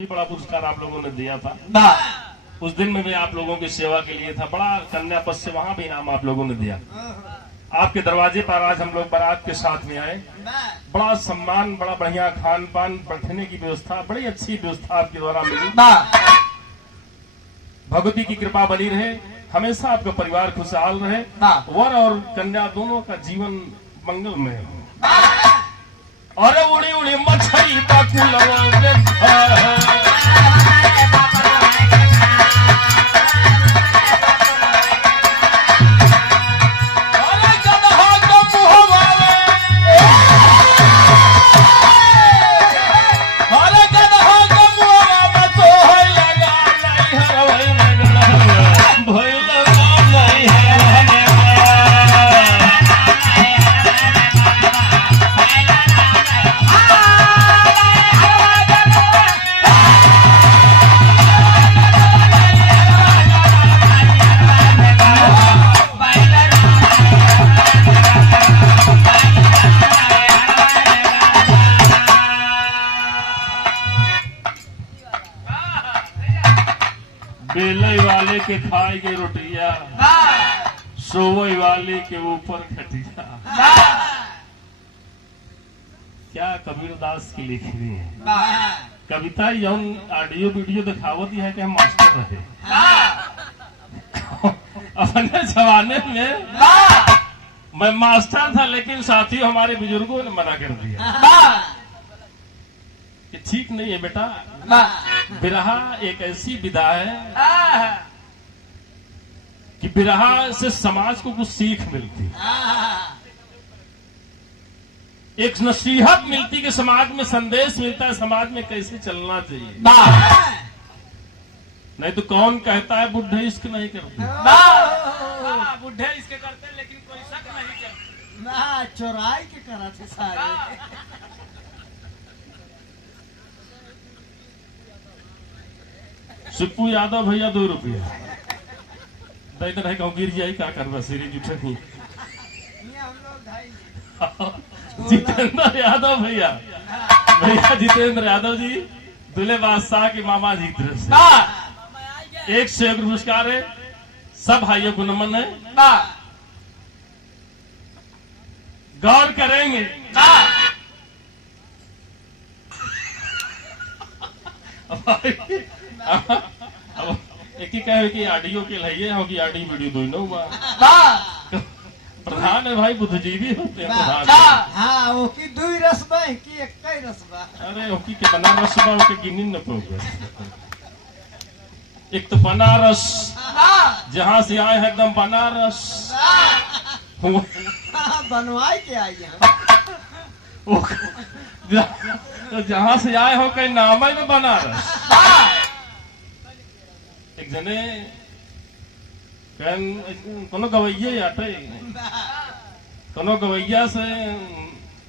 बड़ा पुरस्कार आप लोगों ने दिया था। उस दिन में भी आप लोगों की सेवा के लिए था। बड़ा कन्या पद से वहां भी इनाम आप लोगों ने दिया। आपके दरवाजे पर आज हम लोग बारात के साथ में आए। बड़ा सम्मान, बड़ा बढ़िया खान पान, बैठने की व्यवस्था, बड़ी अच्छी व्यवस्था आपके द्वारा मिली। भगवती की कृपा बनी रहे, हमेशा आपका परिवार खुशहाल रहे, वर और कन्या दोनों का जीवन मंगलमय हो। और उड़ी उड़ी मछली का बेलई वाले के खाए के रोटिया, सोवई वाले के ऊपर खटिया। क्या कबीरदास की लिखी हुई है कविता। यौन ऑडियो वीडियो दिखावत है कि हम मास्टर रहे अपने जमाने में। मैं मास्टर था, लेकिन साथियों हमारे बुजुर्गों ने मना कर दिया कि ठीक नहीं है बेटा। बिरहा एक ऐसी विधा है कि बिरहा से समाज को कुछ सीख मिलती, एक नसीहत मिलती कि समाज में संदेश मिलता है, समाज में कैसे चलना चाहिए। नहीं तो कौन कहता है बुढ़े इश्क नहीं करते। बुढ़े इश्क करते लेकिन कोई शक नहीं करते। चोराई के कराते सारे। सुप्पू यादव भैया 2 रुपया दे रहे, कहूँ गिर जाए क्या करना, सीरीज उठे नहीं। जितेंद्र यादव भैया जितेंद्र यादव जी दूल्हे बादशाह के मामा जी तरफ से 101 पुरस्कार है। सब भाइयों को नमन है। गौर करेंगे अब एक ही कहे कि ऑडियो के लिए हो कि ऑडियो वीडियो दोनों हुआ। प्रधान है भाई, बुद्धिजीवी होते हैं प्रधान। हाँ, वो की 2 रसबा की 1 रसबा। अरे ओकी के बनारस बा ओके गिनी न पाओगे। एक तो बनारस, जहाँ से आए हैं एकदम बनारस। बनवाई के आई हैं। जहाँ से आए हो कहीं नाम है बनारस। एक जने कोनो गवैया आटे, कोनो गवैया से,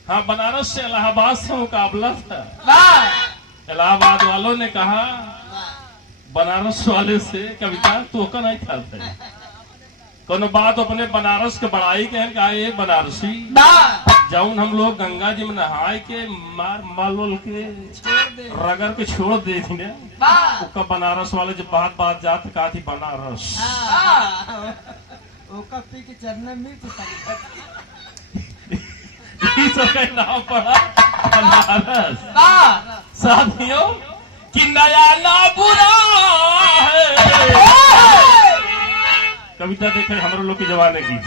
हाँ बनारस से इलाहाबाद से मुकाबला था। इलाहाबाद वालों ने कहा बनारस वाले से कविता तो का नहीं था। कोनो बात अपने बनारस के बड़ाई के कहा ये बनारसी जाऊन हम लोग गंगा जी में नहाए के मार माल के रगड़ के छोड़ दे दिए। उसका बनारस वाले जब बात जात कहा थी बनारस। पी के चरने में नाम पड़ा बनारस। साथियों कि नया ना बुरा है। कविता देखे हम लोग की जवाने की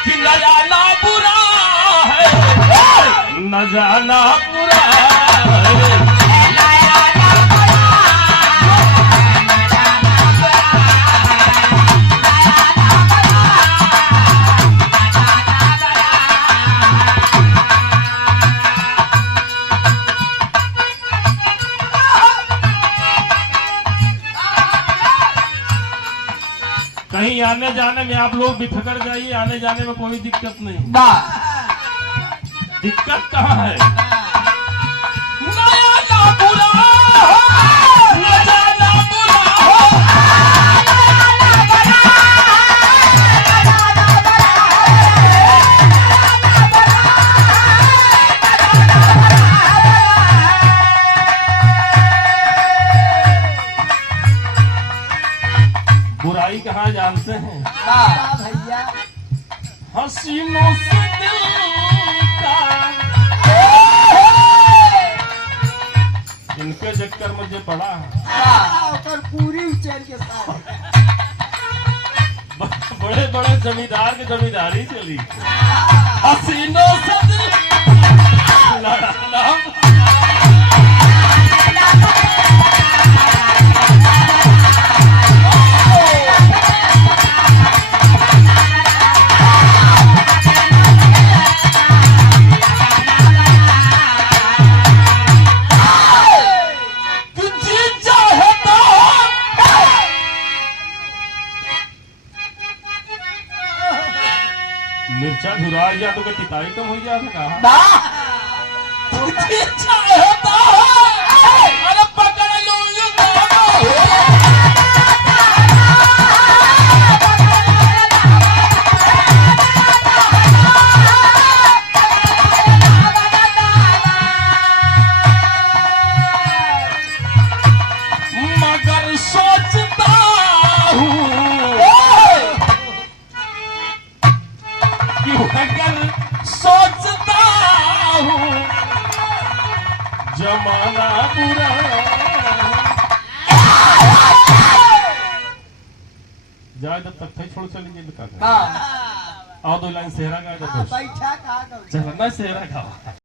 कि न जाना बुरा है, न जाना बुरा है। कहीं आने जाने में आप लोग बेफिक्र जाइए, आने जाने में कोई दिक्कत नहीं। दिक्कत कहाँ है? नया ना बुरा हो, न जाना बुरा हो। जानते हैं हाँ भैया हसीनों से दिल का इनके चक्कर मुझे पड़ा और पूरी उचैन के साथ बड़े बड़े जमींदार की जमींदारी चली हसीनों से दिल लड़ा मिर्चा धुरा या तो टिताई कम हो गया था कहा अरे पकड़ लो मगर सोचता हूँ अगर सोचता हूँ जमाना बुरा जाए जब तक छोड़ चलेंगे आओ 2 लाइन सेहरा गा बैठा कहा चलना सेहरा गाओ